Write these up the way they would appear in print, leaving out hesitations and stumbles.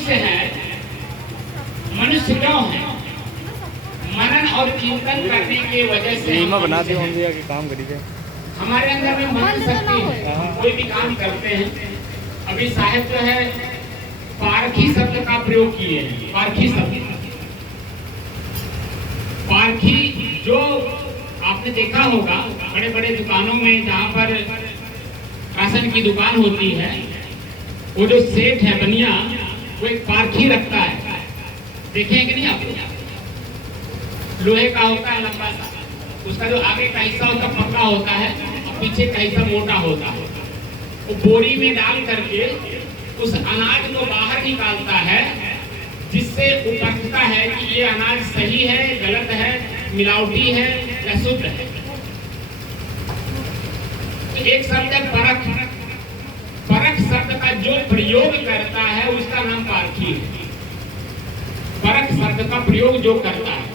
मनुष्य है, मनुष्य क्यों है? मनन और चिंतन करने की वजह से बना दी होंगे कि काम करी जाए। हमारे अंदर में मन शक्ति है, कोई भी काम करते हैं। अभी साहब जो है पारखी शब्द का प्रयोग किए हैं। पारखी शब्द, पारखी जो आपने देखा होगा बड़े बड़े दुकानों में, जहाँ पर राशन की दुकान होती है, वो जो सेठ है बनिया, वो एक पारखी रखता है। देखे कि नहीं आप? लोहे का होता है लंबा सा, उसका जो आगे का हिस्सा होता है पक्का होता है और पीछे का हिस्सा मोटा होता है। वो बोरी में डाल करके उस अनाज को बाहर निकालता है, जिससे वो परखता है कि ये अनाज सही है, गलत है, मिलावटी है या शुद्ध है। तो एक शब्द है परख। परख शब्द का जो प्रयोग करता है उसका नाम पारखी है। परख शब्द का प्रयोग जो करता है,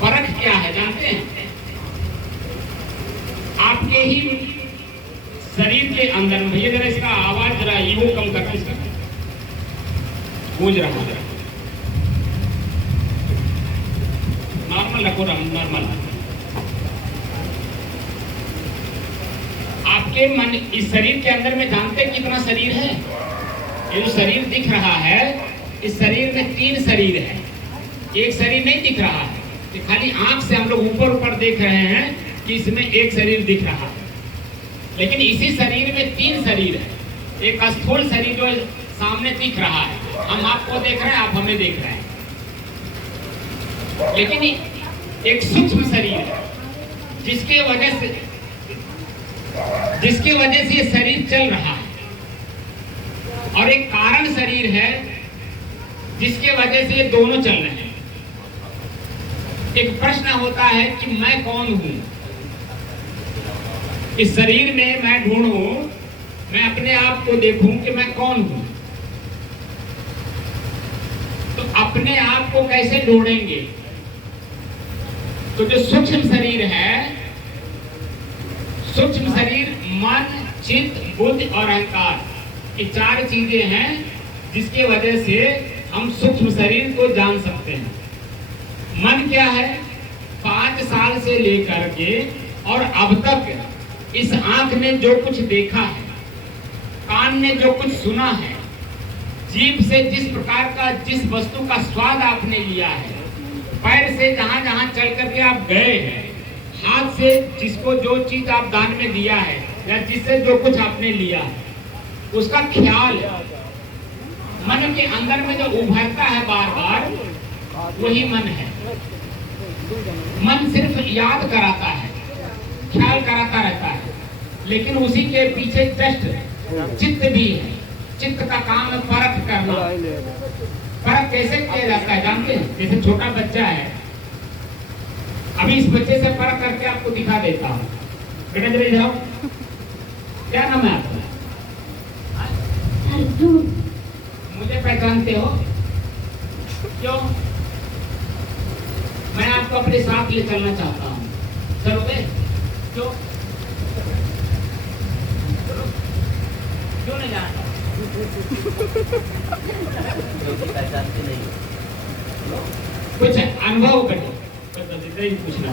परख क्या है जानते हैं? आपके ही शरीर के अंदर में, भैया जरा इसका आवाज जरा ईगो कम करके इसका गूंज रहा है, नॉर्मल रखो, नॉर्मल। आपके मन, इस शरीर के अंदर में जानते कितना शरीर है? ये जो शरीर दिख रहा है, इस शरीर में 3 शरीर है। एक शरीर नहीं दिख रहा है, खाली आंख से हम लोग ऊपर ऊपर देख रहे हैं कि इसमें एक शरीर दिख रहा है, लेकिन इसी शरीर में 3 शरीर है। एक स्थूल शरीर जो सामने दिख रहा है, हम आपको देख रहे हैं, आप हमें देख रहे हैं, लेकिन एक सूक्ष्म शरीर है जिसके वजह से ये शरीर चल रहा है, और एक कारण शरीर है जिसके वजह से ये दोनों चल रहे हैं। एक प्रश्न होता है कि मैं कौन हूं? इस शरीर में मैं ढूंढूं, मैं अपने आप को देखूं कि मैं कौन हूं। तो अपने आप को कैसे ढूंढेंगे? तो जो सूक्ष्म शरीर है, सूक्ष्म शरीर मन, चित्त, बुद्धि और अहंकार, ये 4 चीजें हैं जिसके वजह से हम सूक्ष्म शरीर को जान सकते हैं। मन क्या है? 5 साल से लेकर के और अब तक इस आंख ने जो कुछ देखा है, कान ने जो कुछ सुना है, जीभ से जिस प्रकार का, जिस वस्तु का स्वाद आपने लिया है, पैर से जहां जहां चल करके आप गए हैं, हाथ से जिसको जो चीज आप दान में दिया है, या जिससे जो कुछ आपने लिया है, उसका ख्याल मन के अंदर में जो उभरता है बार बार, वही मन है। मन सिर्फ याद कराता है, ख्याल कराता रहता है, लेकिन उसी के पीछे जस्ट चित्त भी है। चित्त का काम है परख करना। परख कैसे किया जाता है जानते हैं? जैसे छोटा बच्चा है, अभी इस बच्चे से परख करके आपको दिखा देता हूँ। बेटा जरा जाओ, क्या नाम है आपका? मुझे पहचानते हो? क्यों? मैं आपको अपने साथ ले चलना चाहता हूँ, चलोगे? क्यों? क्यों नहीं जाना? पहचानते नहीं, कुछ अनुभव करो, पूछना।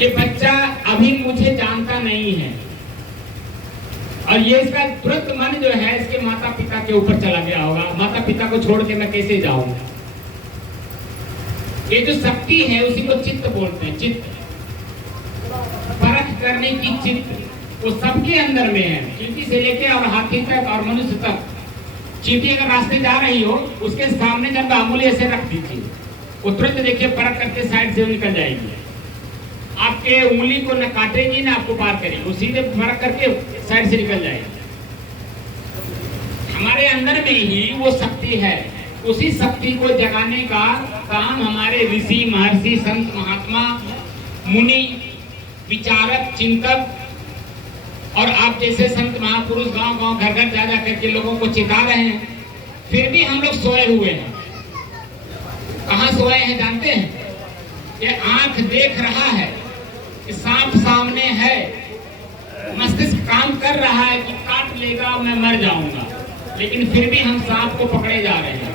ये बच्चा अभी मुझे जानता नहीं है, और ये इसका तुरंत मन जो है इसके माता पिता के ऊपर चला गया होगा। माता पिता को छोड़ के मैं कैसे जाऊंगा? ये जो शक्ति है उसी को चित्त बोलते हैं। चित्त, परख करने की चित्त, वो सबके अंदर में है। चींटी से लेके और हाथी तक और मनुष्य तक। चींटी अगर रास्ते जा रही हो, उसके सामने जब अंगुली ऐसे रख दीजिए, वो तुरंत देखिए परख करके साइड से निकल जाएगी। आपके उंगली को न काटेगी ना आपको पार करेगी, वो सीधे परख करके साइड से निकल जाएगी। हमारे अंदर में ही वो शक्ति है। उसी शक्ति को जगाने का काम हमारे ऋषि, महर्षि, संत, महात्मा, मुनि, विचारक, चिंतक और आप जैसे संत महापुरुष गांव गांव घर घर जा जा करके लोगों को चेता रहे हैं। फिर भी हम लोग सोए हुए हैं। कहाँ सोए हैं जानते हैं? ये आंख देख रहा है कि सांप सामने है, मस्तिष्क काम कर रहा है कि काट लेगा मैं मर जाऊंगा, लेकिन फिर भी हम सांप को पकड़े जा रहे हैं।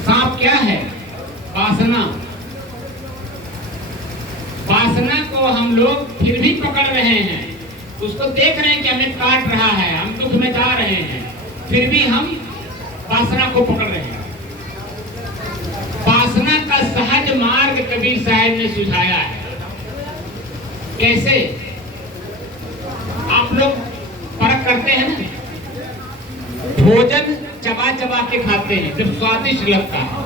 सांप क्या है? वासना। वासना को हम लोग फिर भी पकड़ रहे हैं, उसको देख रहे हैं कि हमें काट रहा है, हम दुख में जा रहे हैं, फिर भी हम वासना को पकड़ रहे हैं। वासना का सहज मार्ग कबीर साहब ने सुझाया है। कैसे? आप लोग फर्क करते हैं ना, भोजन चबा चबा के खाते हैं जब स्वादिष्ट लगता है,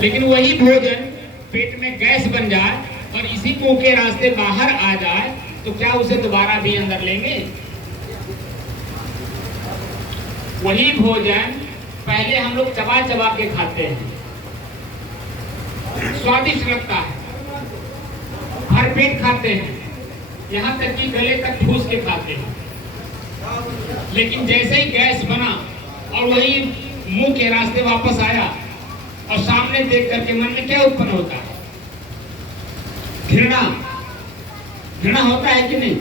लेकिन वही भोजन पेट में गैस बन जाए और इसी मुंह के रास्ते बाहर आ जाए तो क्या उसे दोबारा भी अंदर लेंगे? वही भोजन पहले हम लोग चबा चबा के खाते हैं, स्वादिष्ट लगता है, भर पेट खाते हैं, यहाँ तक कि गले तक ठूस के खाते हैं। लेकिन जैसे ही गैस बना और वही मुंह के रास्ते वापस आया और सामने देख करके मन में क्या उत्पन्न होता है? घृणा। घृणा होता है कि नहीं?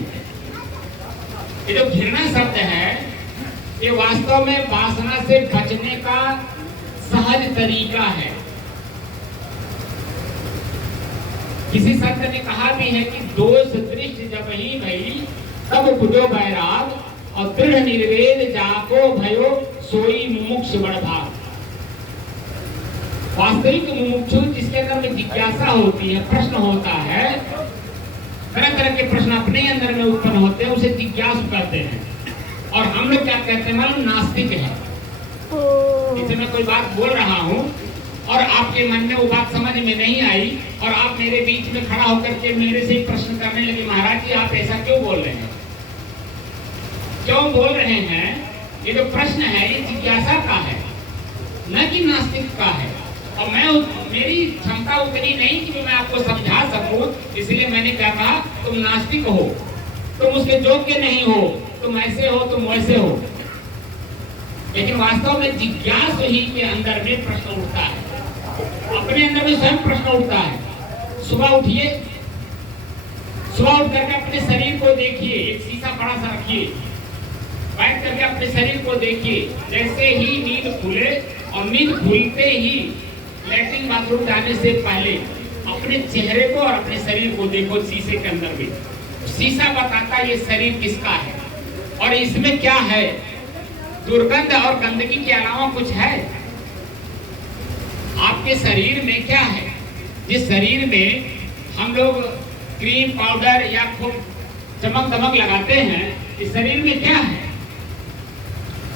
ये जो घृणा शब्द है, ये वास्तव में वासना से बचने का सहज तरीका है। किसी संत ने कहा भी है कि दोष दृष्टि जब ही भई तब बुझो बैराग और दृढ़ निर्वेद जाको भयो सोई मुमुक्ष बड़भाग। वास्तविक मुमुक्षु जिसके अंदर में जिज्ञासा होती है, प्रश्न होता है, तरह तरह के प्रश्न अपने अंदर में उत्पन्न होते हैं, उसे जिज्ञासु कहते हैं। और हम लोग क्या कहते हैं मालूम? नास्तिक है। जैसे मैं कोई बात बोल रहा हूँ और आपके मन में वो बात समझ में नहीं आई और आप मेरे बीच में खड़ा होकर के मेरे से प्रश्न करने लगे, महाराज जी आप ऐसा क्यों बोल रहे हैं? क्यों बोल रहे हैं? ये जो प्रश्न है ये जिज्ञासा का है, न कि नास्तिक का है। और मेरी क्षमता उतनी नहीं कि मैं आपको समझा सकूं, इसलिए मैंने क्या कहा, तुम नास्तिक हो, तुम उसके योग्य नहीं हो, तुम ऐसे हो, तुम वैसे हो। लेकिन वास्तव में जिज्ञासु ही के अंदर में प्रश्न उठता है, अपने अंदर में स्वयं प्रश्न उठता है। सुबह उठिए, सुबह उठ करके अपने शरीर को देखिए, एक शीशा बड़ा सा रखिए, बैठ करके अपने शरीर को देखिए। जैसे ही नींद खुले और नींद खुलते ही लैट्रिन बाथरूम जाने से पहले अपने चेहरे को और अपने शरीर को देखो शीशे के अंदर भी। शीशा बताता है ये शरीर किसका है और इसमें क्या है। दुर्गंध और गंदगी के अलावा कुछ है? आपके शरीर में क्या है? जिस शरीर में हम लोग क्रीम पाउडर या खूब चमक दमक लगाते हैं, इस शरीर में क्या है?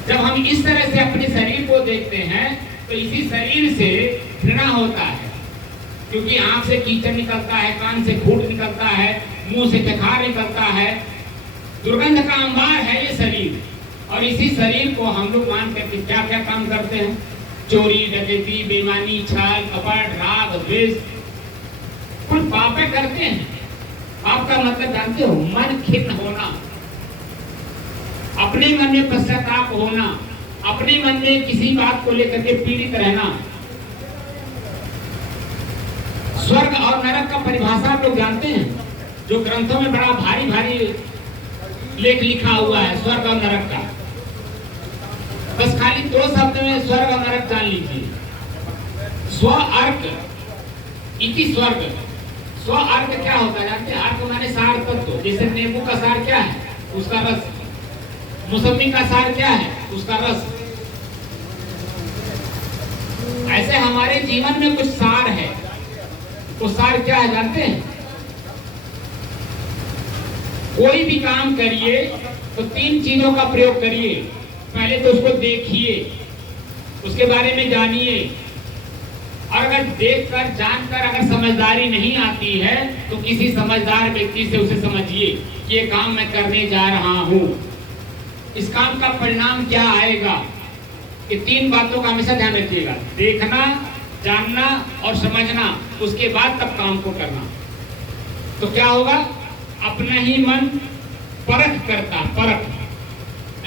जब हम इस तरह से अपने शरीर को देखते हैं तो इसी शरीर से घृणा होता है, क्योंकि आंख से कीचड़ निकलता है, कान से खूट निकलता है, मुंह से चखार निकलता है, दुर्गंध का अंबार है ये शरीर। और इसी शरीर को हम लोग मान करके क्या क्या काम करते हैं? चोरी, डकैती, बेईमानी, छल, कपट, राग, द्वेष, कुछ पापें करते हैं। पाप का मतलब जानते हो? मन खिन्न होना, अपने मन में पश्चाताप होना, अपने मन में किसी बात को लेकर के पीड़ित रहना। स्वर्ग और नरक का परिभाषा आप लोग जानते हैं, जो ग्रंथों में बड़ा भारी भारी लेख लिखा हुआ है स्वर्ग और नरक का। बस खाली 2 शब्द में स्वर्ग और नरक जान लीजिए। स्व अर्क इति स्वर्ग। स्व अर्क क्या होता है जानते हैं? अर्क माने सार तत्व। जैसे नींबू का सार क्या है? उसका रस। मौसमी का सार क्या है? उसका रस। ऐसे हमारे जीवन में कुछ सार है। वो सार क्या है जानते हैं? कोई भी काम करिए तो 3 चीजों का प्रयोग करिए। पहले तो उसको देखिए, उसके बारे में जानिए, और अगर देखकर जानकर अगर समझदारी नहीं आती है तो किसी समझदार व्यक्ति से उसे समझिए कि ये काम मैं करने जा रहा हूं, इस काम का परिणाम क्या आएगा। ये 3 बातों का हमेशा ध्यान रखिएगा, देखना, जानना और समझना, उसके बाद तब काम को करना। तो क्या होगा? अपना ही मन परख करता, परख।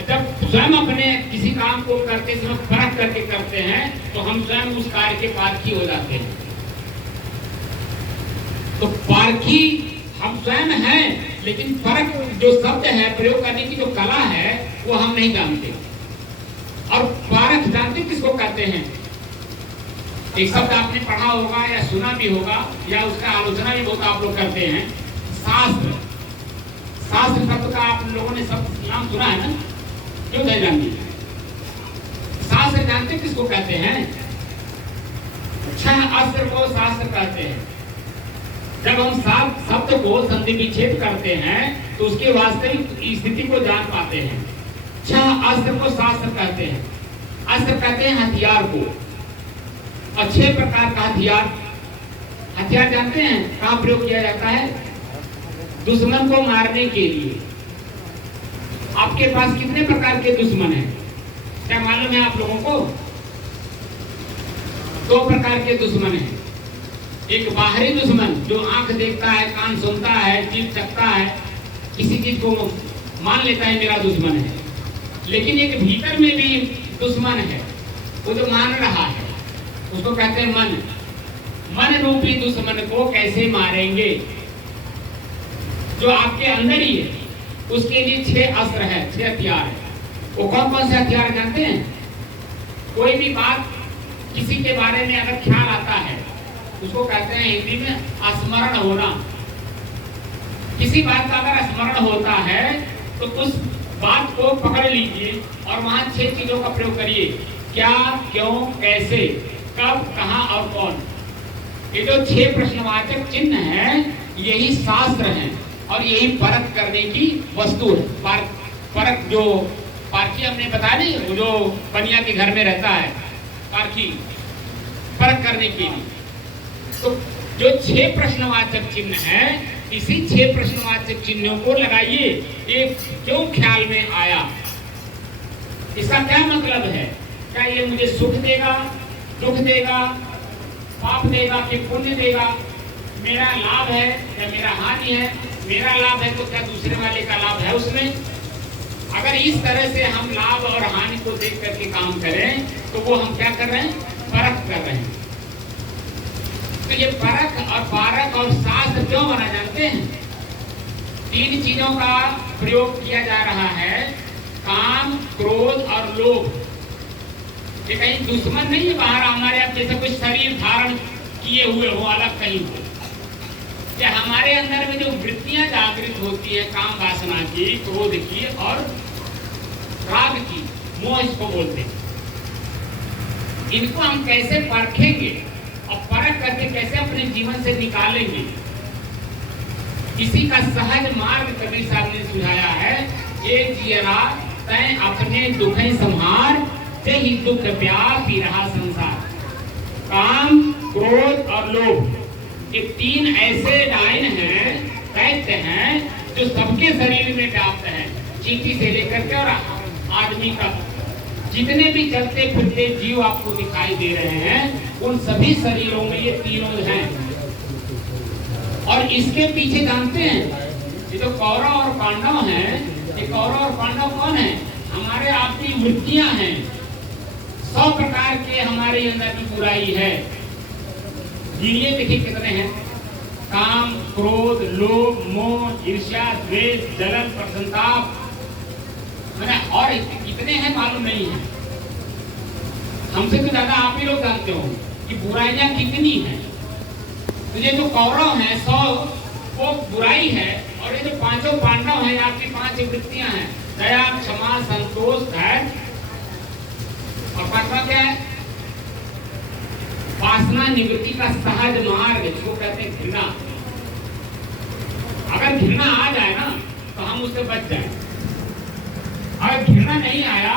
जब स्वयं अपने किसी काम को करते समय परख करके करते हैं तो हम स्वयं उस कार्य के पारखी हो जाते हैं। तो पारखी हम स्वयं हैं, लेकिन फर्क जो शब्द है, प्रयोग करने की जो कला है, वो हम नहीं जानते। और पारख जानते किसको कहते हैं? एक शब्द आपने पढ़ा होगा या सुना भी होगा या उसका आलोचना भी बहुत आप लोग करते हैं, शास्त्र। शास्त्र शब्द का आप लोगों ने सब नाम सुना है ना? क्यों नहीं जानते? शास्त्र जानते किसको कहते हैं? 6 अस्त्र को शास्त्र कहते हैं। जब हम 7 शब्द को संधि विच्छेद करते हैं तो उसकी वास्तविक स्थिति को जान पाते हैं। 6 अस्त्र को शास्त्र कहते हैं। अस्त्र कहते हैं हथियार को, और 6 प्रकार का हथियार। हथियार जानते हैं कहाँ प्रयोग किया जाता है? दुश्मन को मारने के लिए। आपके पास कितने प्रकार के दुश्मन हैं? क्या मालूम है आप लोगों को? 2 प्रकार के दुश्मन हैं। एक बाहरी दुश्मन जो आंख देखता है, कान सुनता है, जीभ चखता है, किसी चीज को मान लेता है मेरा दुश्मन है। लेकिन एक भीतर में भी दुश्मन है, वो जो मान रहा है, उसको कहते हैं मन। मन रूपी दुश्मन को कैसे मारेंगे? जो आपके अंदर ही है, उसके लिए 6 अस्त्र है, 6 हथियार है। वो कौन कौन से हथियार जानते हैं? कोई भी बात किसी के बारे में अगर ख्याल आता है, उसको कहते हैं हिंदी में स्मरण होना। किसी बात का अगर स्मरण होता है तो उस बात को पकड़ लीजिए और वहां 6 चीजों का प्रयोग करिए। क्या, क्यों, कैसे, कब, कहां और कौन। ये जो 6 प्रश्नवाचक चिन्ह हैं, यही शास्त्र हैं और यही परख करने की वस्तु है। परख जो पारखी हमने बता दी, जो बनिया के घर में रहता है, पारखी परख करने के लिए। तो जो 6 प्रश्नवाचक चिन्ह है, इसी 6 प्रश्नवाचक चिन्हों को लगाइए। एक क्यों ख्याल में आया, इसका क्या मतलब है? क्या ये मुझे सुख देगा, दुख देगा, पाप देगा कि पुण्य देगा? मेरा लाभ है या मेरा हानि है? मेरा लाभ है तो क्या दूसरे वाले का लाभ है उसमें? अगर इस तरह से हम लाभ और हानि को देख करके काम करें तो वो हम क्या कर रहे हैं? परख कर रहे हैं। तो ये परख और पारक और शास्त्र क्यों बना जानते हैं? 3 चीजों का प्रयोग किया जा रहा है, काम, क्रोध और लोभ। ये कहीं दुश्मन नहीं है बाहर हमारे, आप जैसे कुछ शरीर धारण किए हुए हो अलग कहीं हो। ये हमारे अंदर में जो वृत्तियां जागृत होती है, काम वासना की, क्रोध की और राग की, मोह इसको बोलते हैं। इनको हम कैसे परखेंगे और परख करके कैसे अपने जीवन से निकालेंगे, इसी का सहज मार्ग कबीर साहब ने सुझाया है। एक जियरा तय अपने दुख संहार, से ही दुख व्यापी रहा संसार। काम, क्रोध और लोभ, ये 3 ऐसे डायन हैं, दैत्य हैं, जो सबके शरीर में व्याप्त हैं। चींटी से लेकर के और आदमी तक जितने भी चलते फिरते जीव आपको दिखाई दे रहे हैं, उन सभी शरीरों में ये तीनों हैं। और इसके पीछे जानते हैं, ये जो कौरव और पांडव हैं, ये कौरव और पांडव कौन है? हमारे आपकी वृत्तियां हैं। 100 प्रकार के हमारे अंदर की बुराई है। गिनिए देखिए कितने हैं? काम, क्रोध, लोभ, मोह, ईर्ष्या, द्वेष, जलन, प्रसन्नताप, और कितने हैं मालूम नहीं है। हमसे तो ज्यादा आप ही लोग जानते हो कि बुराइयां कितनी हैं। तो ये जो कौरव हैं 100 वो बुराई है, और ये जो 5 पांडव हैं, आपकी 5 वृत्तियां हैं, दया, क्षमा, संतोष, धैर्य, और 5वां क्या है? वासना निवृत्ति का सहज मार्ग, जिसको कहते हैं घृणा। अगर घृणा आ जाए ना तो हम उससे बच जाए। अगर घृणा नहीं आया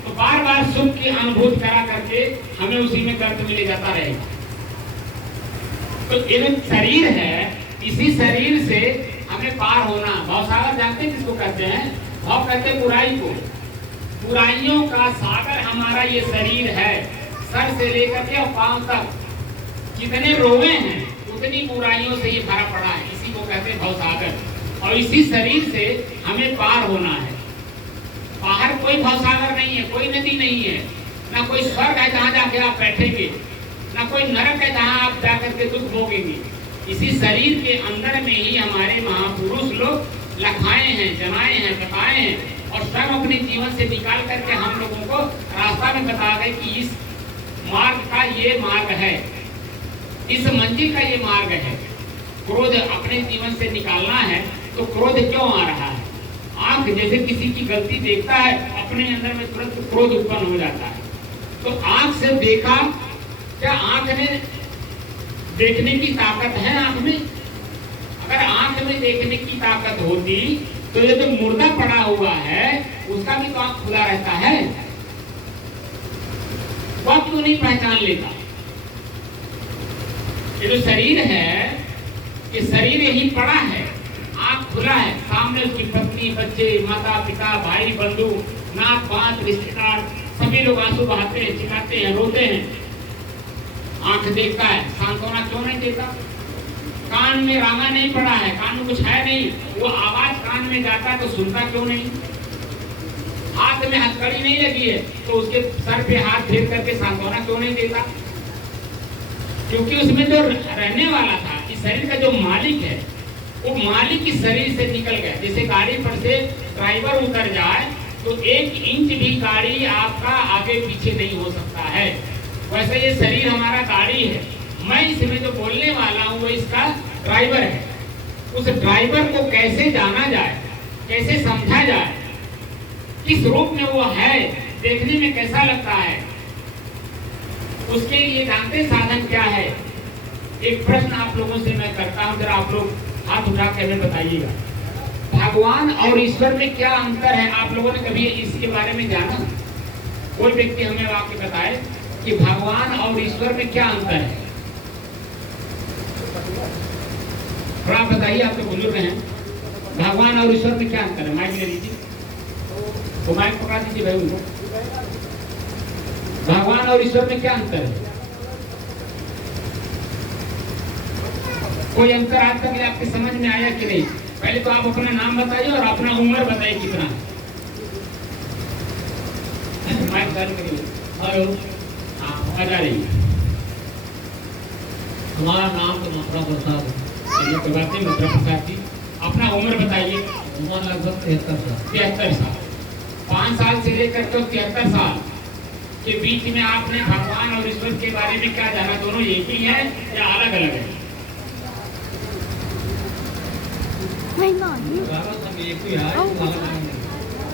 तो बार बार सुख की अनुभूति करा करके हमें उसी में दर्द मिले जाता रहेगा। तो ये जो शरीर है, इसी शरीर से हमें पार होना। भवसागर जानते हैं किसको कहते हैं? भाव कहते हैं बुराई को। बुराइयों का सागर हमारा ये शरीर है। सर से लेकर के पांव तक जितने रोवे हैं, उतनी बुराइयों से ये भरा पड़ा है। इसी को कहते हैं भवसागर। और इसी शरीर से हमें पार होना है। बाहर कोई भवसागर नहीं है, कोई नदी नहीं है, ना कोई स्वर्ग है जहाँ जाके आप बैठेंगे, ना कोई नरक है जहाँ आप जाकर के दुख भोगेंगे। इसी शरीर के अंदर में ही हमारे महापुरुष लोग लखाए हैं, जनाए हैं, बताए हैं और स्वयं अपने जीवन से निकाल करके हम लोगों को रास्ता में बता गए कि इस मार्ग का ये मार्ग है, इस मंजिल का ये मार्ग है। क्रोध अपने जीवन से निकालना है तो क्रोध क्यों आ रहा है? आंख जैसे किसी की गलती देखता है, अपने अंदर में तुरंत क्रोध उत्पन्न हो जाता है। तो आंख से देखा, क्या आंख में देखने की ताकत है? आंख में अगर आंख में देखने की ताकत होती तो ये जो मुर्दा पड़ा हुआ है उसका भी तो आंख खुला रहता है, वह क्यों नहीं पहचान लेता? ये जो शरीर है, ये शरीर यही पड़ा है, आंख खुला है, सामने उसकी पत्नी, बच्चे, माता पिता, भाई बंधु, नात पात, रिश्तेदार सभी लोग आंसू बहाते हैं, चिल्लाते हैं, रोते हैं। आंख देखता है, सांत्वना क्यों नहीं देता? कान में रांगा नहीं पड़ा है, कान में कुछ है नहीं, वो आवाज कान में जाता है तो सुनता क्यों नहीं? हाथ में हथकड़ी नहीं लगी है तो उसके सर पे हाथ फेर करके सांत्वना क्यों नहीं देता? क्योंकि उसमें जो रहने वाला था, इस शरीर का जो मालिक है, वो मालिक इस शरीर से निकल गया। जैसे गाड़ी पर से ड्राइवर उतर जाए तो 1 इंच भी गाड़ी आपका आगे पीछे नहीं हो सकता है, वैसे ये शरीर हमारा गाड़ी है। मैं इसमें जो बोलने वाला हूँ वो इसका ड्राइवर है। उस ड्राइवर को कैसे जाना जाए, कैसे समझा जाए, किस रूप में वो है, देखने में कैसा लगता है, उसके लिए जानते साधन क्या है? एक प्रश्न आप लोगों से मैं करता हूं, जरा आप लोग हाथ उठा के हमें बताइएगा, भगवान और ईश्वर में क्या अंतर है? आप लोगों ने कभी इसके बारे में जाना? कोई व्यक्ति हमें वाक्य बताए कि भगवान और ईश्वर में क्या अंतर है? थोड़ा बताइए, आप तो बुजुर्ग हैं, भगवान और ईश्वर में क्या अंतर है? माइक ले लीजिए, तो माइक पकड़ा दीजिए भाई उनको। भगवान और ईश्वर में क्या अंतर है? कोई अंतर आज तक आपके समझ में आया कि नहीं? पहले तो आप अपना नाम बताइए और अपना उम्र बताइए कितना है। माइक चालू करिए। हेलो, हाँ आवाज आ रही है। हमारा नाम तो मथुरा प्रसाद है। चलिए कोई बात नहीं, मथुरा प्रसाद जी अपना उम्र बताइए। उम्र लगभग 73 साल। 73 साल। 5 साल से लेकर के 73 साल के बीच में आपने भगवान और ईश्वर के बारे में क्या जाना? दोनों एक ही है या अलग अलग है?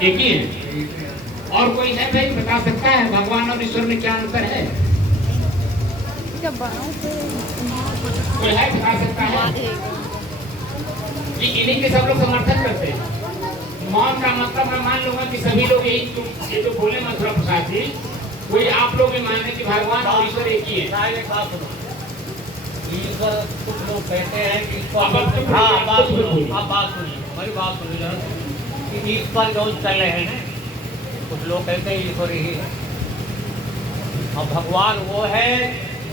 एक ही है। और कोई है भाई बता सकता है भगवान और ईश्वर में क्या अंतर है? कोई है बता सकता है? इन्हीं के सब लोग समर्थन करते हैं। मौन का मतलब मैं मान लूंगा कि सभी लोग यही ये जो बोले मथुरा प्रसाद जी, वही आप लोग भी माने कि भगवान और ईश्वर एक ही है। ईश्वर कुछ लोग कहते हैं कि ईश्वर, हाँ बात सुनिए, हमारी बात सुनिए कि ईश्वर जो चल रहे हैं, कुछ लोग कहते हैं ईश्वर ही है, और भगवान वो है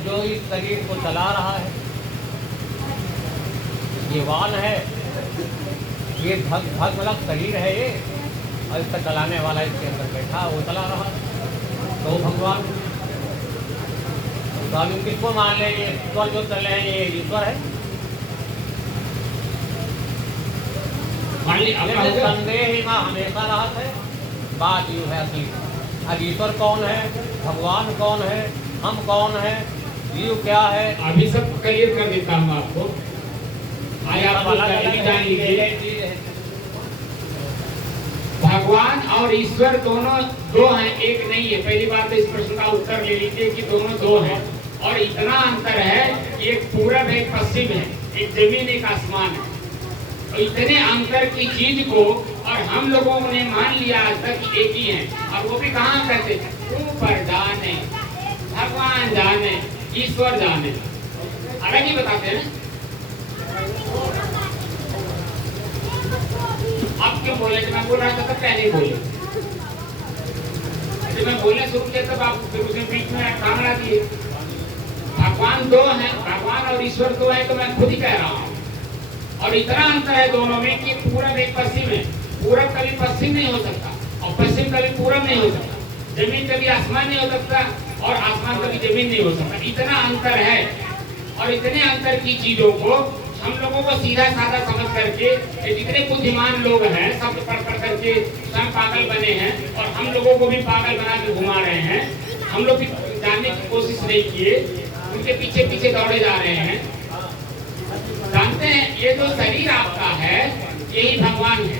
जो इस शरीर को चला रहा है, ये वान है, ये भग मतलब शरीर है ये, और इसका चलाने वाला इसके अंदर बैठा वो चला रहा है, तो भगवान। तो हम किसको मान लें? ये ईश्वर जो चल रहे हैं ये ईश्वर है। संदेह ही माँ हमेशा रहा है, बात यूँ है असली। अब ईश्वर कौन है, भगवान कौन है, हम कौन है, जीव क्या है, अभी सब क्लियर कर देता हूँ आपको। जान लीजिए, भगवान और ईश्वर दोनों दो हैं, एक नहीं है। पहली बात तो इस प्रश्न का उत्तर ले लीजिए कि दोनों दो हैं, और इतना अंतर है कि एक पूरब है, एक पश्चिम है, एक जमीन एक आसमान है। तो इतने अंतर की चीज को और हम लोगों ने मान लिया आज तक कि एक ही है, और वो भी कहाँ कहते हैं? ऊपर जाने, भगवान जाने, ईश्वर जाने, अलग ही बताते हैं। आप क्यों बोले? जब मैं बोल रहा था तब पहले ही बोले, जब मैं बोलने शुरू किया तब आप फिर उसके बीच में कांगड़ा दिए। भगवान दो हैं, भगवान और ईश्वर दो है, तो मैं खुद ही कह रहा हूँ। और इतना अंतर है दोनों में कि पूरब एक पश्चिम है, पूरब कभी पश्चिम नहीं हो सकता और पश्चिम कभी पूरब नहीं हो सकता, जमीन कभी आसमान नहीं हो सकता और आसमान कभी जमीन नहीं हो सकता। इतना अंतर है, और इतने अंतर की चीजों को हम लोगों को सीधा साधा समझ करके ये जितने बुद्धिमान लोग हैं सब पढ़ करके स्वयं पागल बने हैं और हम लोगों को भी पागल बना के घुमा रहे हैं। हम लोग भी जानने की कोशिश नहीं किए, उनके पीछे पीछे दौड़े जा रहे हैं। जानते हैं ये जो शरीर आपका है यही भगवान है।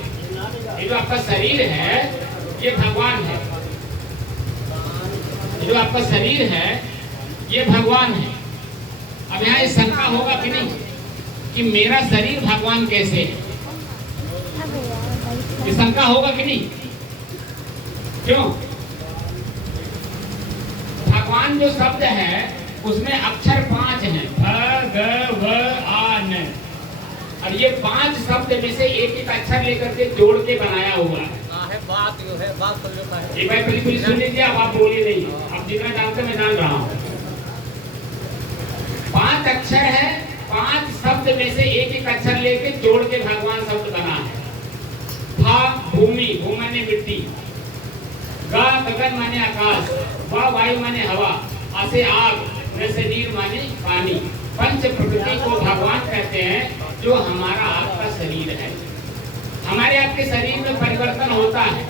ये जो आपका शरीर है ये भगवान है। ये जो आपका शरीर है ये भगवान है। अब यहाँ शंका होगा कि नहीं कि मेरा शरीर भगवान कैसे है? ये शंका होगा कि नहीं? क्यों? भगवान जो शब्द है उसमें अक्षर 5 हैं, भगवान। और ये 5 शब्द में से एक एक अक्षर लेकर के जोड़ के बनाया हुआ है। बात जो है बात सुन लेता है। एक बार बिल्कुल सुन लीजिए, अब आप बोलिए नहीं, आप जितना जानते मैं जान रहा हूँ। 5 अक्षर है, 5 शब्द में से एक एक अक्षर लेके जोड़ के भगवान शब्द बना है। भा भूमि, भू माने मिट्टी, गा गगन माने आकाश, वा वायु माने हवा, आसे आग, शरीर माने पानी। पंच प्रकृति को भगवान कहते हैं जो हमारा आपका शरीर है। हमारे आपके शरीर में परिवर्तन होता है।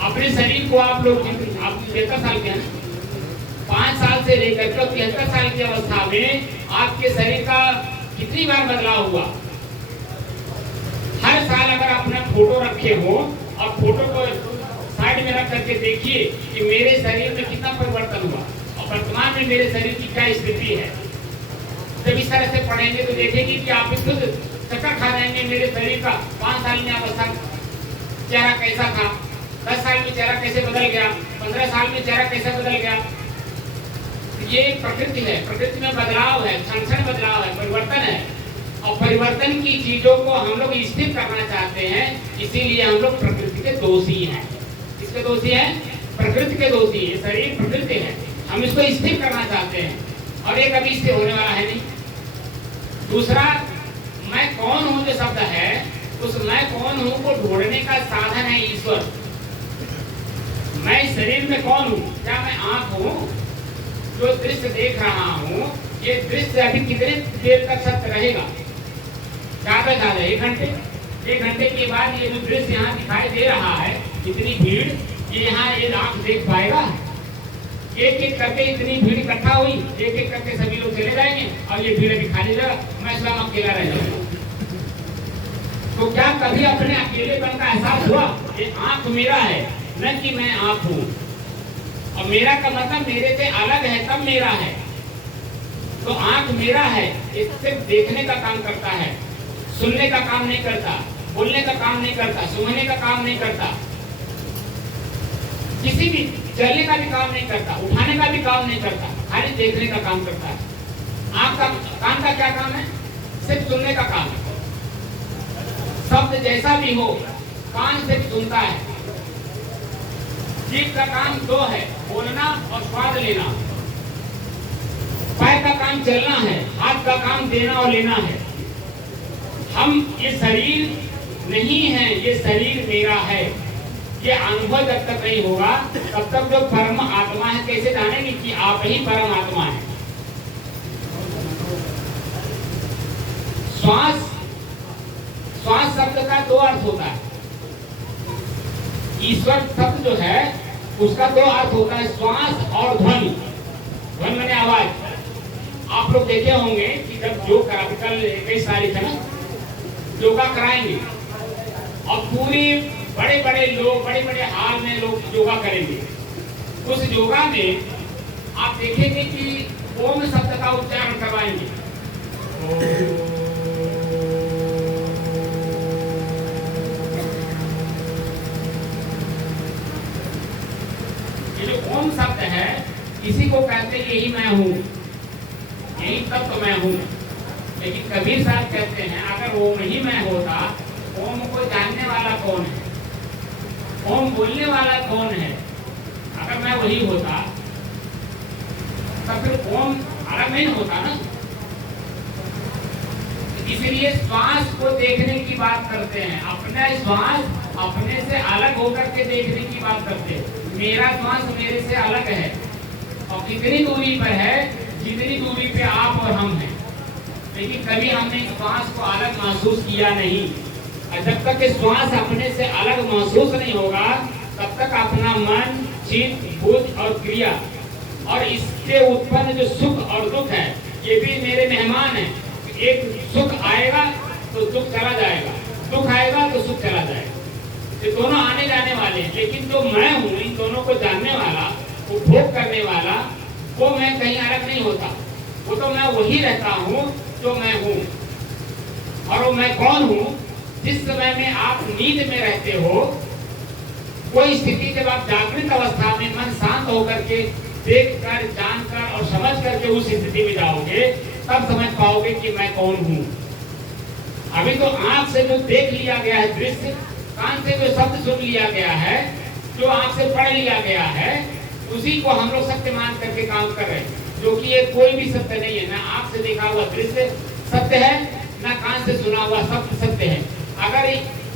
अपने शरीर को आप लोग आप 73 साल के हैं, 5 साल से लेकर के 73 साल की अवस्था में आपके शरीर का कितनी बार बदलाव हुआ? हर साल अगर आपने फोटो रखे हो और फोटो को साइड में रख करके देखिए कि मेरे शरीर में कितना परिवर्तन हुआ और वर्तमान में मेरे शरीर की क्या स्थिति है। जब इस तरह से पढ़ेंगे तो देखेंगे कि आप खुद चक्कर खा जाएंगे। मेरे शरीर का 5 साल में अवस्था चेहरा कैसा था, 10 साल में चेहरा कैसे बदल गया, 15 साल में चेहरा कैसे बदल गया। ये प्रकृति है, प्रकृति में बदलाव है, क्षण क्षण बदलाव है, परिवर्तन है। और परिवर्तन की चीजों को हम लोग स्थिर करना चाहते हैं, इसीलिए हम लोग प्रकृति के दोषी हैं। किसके दोषी हैं? प्रकृति के दोषी है। शरीर प्रकृति है, हम इसको स्थिर करना चाहते हैं और ये कभी स्थिर होने वाला है नहीं। दूसरा, मैं कौन हूं जो शब्द है, उस मैं कौन हूं को ढूंढने का साधन है ईश्वर। मैं शरीर में कौन हूं? क्या मैं आंख हूं जो दृश्य देख रहा हूं? ये दृश्य अभी कितने देर तक सत्य रहेगा? ज्यादा ज्यादा 1 घंटे। 1 घंटे के बाद ये जो दृश्य यहाँ दिखाई दे रहा है, इतनी भीड़, ये यहाँ ये आंख देख पाएगा? एक एक करके इतनी भीड़ इकट्ठा हुई, एक एक करके सभी लोग चले जाएंगे और ये भीड़ अभी खाली जगह, मैं स्वयं अकेला रह जाऊंगा। तो क्या कभी अपने अकेलेपन का एहसास हुआ? ये आंख मेरा है, न कि मैं आंख हूं। और मेरा का मतलब मेरे से अलग है तब मेरा है। तो आंख मेरा है, इससे देखने का काम करता है, सुनने का काम नहीं करता, बोलने का काम नहीं करता, सूंघने का काम नहीं करता, किसी भी चलने का भी काम नहीं करता, उठाने का भी काम नहीं करता, खाली देखने का काम करता है। आंख का कान का क्या काम है? सिर्फ सुनने का काम है। शब्द जैसा भी हो, कान सिर्फ सुनता है। जीभ का काम 2 है, बोलना और स्वाद लेना। पैर का काम चलना है, हाथ का काम देना और लेना है। हम ये शरीर नहीं है, ये शरीर मेरा है। ये अनुभव जब तक नहीं होगा तब तक जो परम आत्मा है कैसे जानेंगे कि आप ही परम आत्मा है। श्वास, श्वास शब्द का 2 अर्थ होता है। ईश्वर शब्द जो है उसका 2 अर्थ होता है, श्वास और ध्वनि। ध्वनि माने आवाज। आप लोग देखे होंगे कि जब योग कल 21 तारीख है ना, योगा कराएंगे और पूरी बड़े बड़े लोग बड़े बड़े हाल में लोग योगा करेंगे। उस योगा में आप देखेंगे कि ओम शब्द का उच्चारण करवाएंगे। ये जो ओम शब्द है इसी को कहते हैं यही मैं हूं, यही तब तो मैं हूं। लेकिन कबीर साहब कहते हैं अगर ओम ही मैं होता, ओम को जानने वाला कौन है, ओम बोलने वाला कौन है? अगर मैं वही होता तब फिर ओम अलग नहीं होता ना। इसलिए श्वास को देखने की बात करते हैं, अपना श्वास अपने से अलग होकर के देखने की बात करते हैं। मेरा श्वास मेरे से अलग है और कितनी दूरी पर है? जितनी दूरी पे आप और हम हैं। लेकिन कभी हमने श्वास को अलग महसूस किया नहीं। और जब तक श्वास अपने से अलग महसूस नहीं होगा तब तक अपना मन, चित्त, बुद्धि और क्रिया और इससे उत्पन्न जो सुख और दुख है ये भी मेरे मेहमान है। एक सुख आएगा तो दुख चला जाएगा, दुख आएगा तो सुख चला जाएगा। ये दोनों आने जाने वाले हैं, लेकिन जो मैं हूँ इन दोनों को जानने वाला, उपभोग करने वाला, वो मैं कहीं अलग नहीं होता। वो तो मैं वही रहता हूँ जो मैं हूँ। और वो मैं कौन हूँ? जिस समय में आप नींद में रहते हो, कोई स्थिति जब आप जागृत अवस्था में मन शांत होकर के देखकर, जानकर और समझ करके उस स्थिति में जाओगे, तब समझ पाओगे कि मैं कौन हूँ। अभी तो आंख से जो देख लिया गया है दृश्य, कान से जो शब्द सुन लिया गया है, जो आंख से पढ़ लिया गया है, उसी को हम लोग सत्य मान करके काम कर रहे हैं, जो कि ये कोई भी सत्य नहीं है। ना आंख से देखा हुआ दृश्य सत्य है, ना कान से सुना हुआ शब्द सत्य है। अगर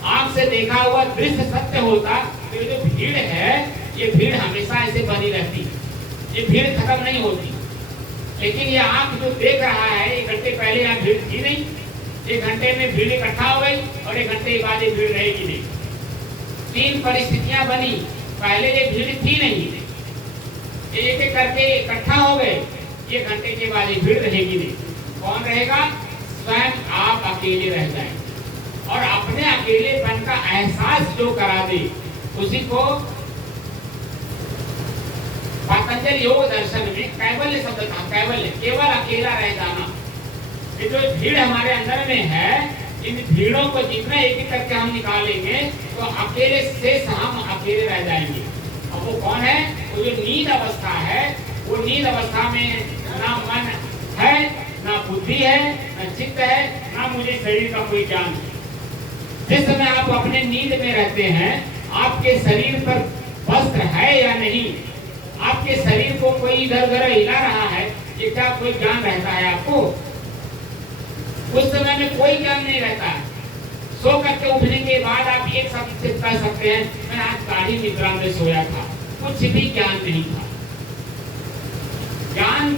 आंख से देखा हुआ दृश्य सत्य होता तो ये जो भीड़ है, ये भीड़ हमेशा ऐसे बनी रहती, ये भीड़ खत्म नहीं होती। लेकिन ये आंख जो देख रहा है, 1 घंटे पहले यहाँ भीड़ थी नहीं, 1 घंटे में भीड़ इकट्ठा हो गई और 1 घंटे बाद ये भीड़ रहेगी नहीं। 3 परिस्थितियां बनी, पहले ये भीड़ थी नहीं, एक एक करके इकट्ठा हो गए, 1 घंटे के बाद ये भीड़ रहेगी नहीं। कौन रहेगा? स्वयं आप अकेले रह जाए और अपने अकेलेपन का एहसास जो करा दे, उसी को पतंजलि योग दर्शन में कैवल्य शब्द था। कैवल्य, केवल अकेला रह जाना। ये जो भीड़ हमारे अंदर में है, इन भीड़ों को जितना एक एक करके हम निकालेंगे तो अकेले शेष हम अकेले रह जाएंगे। अब वो कौन है? वो जो नींद अवस्था है, वो नींद अवस्था में ना मन है, ना बुद्धि है, ना चित्त है, ना मुझे शरीर का कोई ज्ञान है। जिस समय आप अपने नींद में रहते हैं, आपके शरीर पर वस्त्र है या नहीं, आपके शरीर को कोई इधर उधर हिला रहा है, ये क्या कोई ज्ञान रहता है आपको? उस समय में कोई ज्ञान नहीं रहता है। सो करके उठने के बाद आप एक शब्द से कह सकते हैं, मैं आज गाढ़ी निद्रा में सोया था, कुछ भी ज्ञान नहीं था। ज्ञान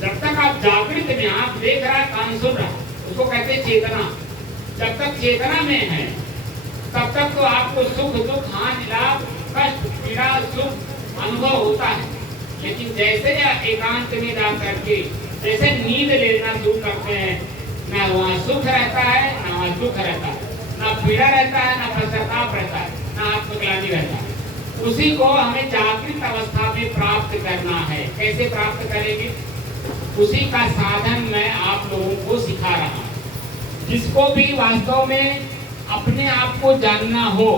जब तक आप जागृत में, आप देख रहा, कान सुन रहा, उसको कहते हैं चेतना। जब तक चेतना में है तब तक तो आपको सुख दुख, हानि लाभ, कष्ट पीड़ा सुख अनुभव होता है। लेकिन जैसे एकांत में जा करके जैसे नींद लेना शुरू करते हैं, ना वहाँ सुख रहता है, ना वहाँ दुख रहता है, ना पीड़ा रहता है, ना पश्चाताप रहता है, ना आत्मग्लानि रहता है। उसी को हमें जागृत अवस्था में प्राप्त करना है। कैसे प्राप्त करेंगे? उसी का साधन मैं आप लोगों को सिखा रहा हूँ। जिसको भी वास्तव में अपने आप को जानना हो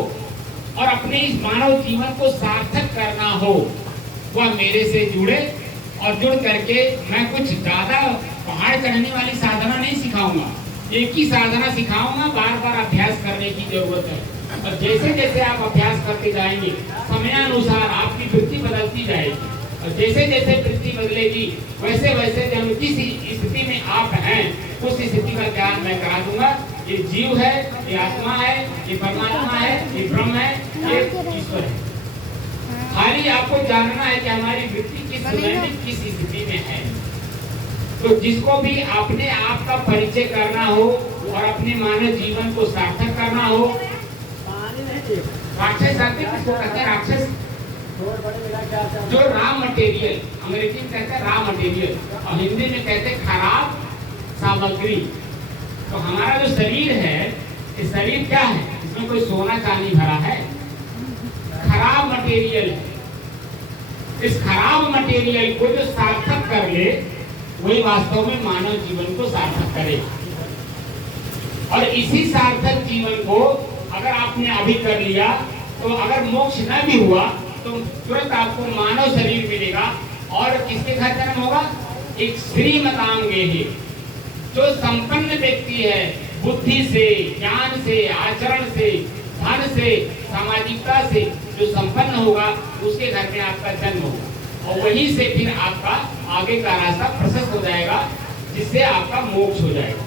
और अपने इस मानव जीवन को सार्थक करना हो, वह मेरे से जुड़े और जुड़ करके मैं कुछ ज्यादा पहाड़ चढ़ने वाली साधना नहीं सिखाऊंगा, एक ही साधना सिखाऊंगा। बार बार अभ्यास करने की जरूरत है और जैसे जैसे आप अभ्यास करते जाएंगे, समयानुसार आपकी वृत्ति बदलती जाएगी और जैसे जैसे वृत्ति बदलेगी वैसे वैसे जब जिस स्थिति में आप हैं उस स्थिति का ज्ञान मैं करा दूंगा। ये जीव है, ये आत्मा है, ये परमात्मा है, ये ब्रह्म है, ये ईश्वर है। खाली आपको जानना है कि हमारी वृत्ति किस समय में किस स्थिति में है। तो जिसको भी अपने आप का परिचय करना हो और अपने मानव जीवन को सार्थक करना हो, राक्षस आते किसको कहते हैं? राक्षस जो रॉ मटेरियल, अंग्रेजी में कहते हैं रॉ मटेरियल और हिंदी में कहते हैं खराब सामग्री। तो हमारा जो शरीर है, ये शरीर क्या है? इसमें कोई सोना चांदी भरा है? खराब मटेरियल है। इस खराब मटेरियल को जो सार्थक कर ले, वही वास्तव में मानव जीवन को सार्थक करे। और इसी सार्थक जीवन को अगर आपने अभी कर लिया, तो अगर मोक्ष न भी हुआ तो तुरंत आपको मानव शरीर मिलेगा और किसके घर जन्म होगा? एक श्रीमतांगे ही, जो संपन्न व्यक्ति है, बुद्धि से, ज्ञान से, आचरण से, धन से, सामाजिकता से जो संपन्न होगा, उसके घर में आपका जन्म होगा और वहीं से फिर आपका आगे का रास्ता प्रशस्त हो जाएगा, जिससे आपका मोक्ष हो जाएगा।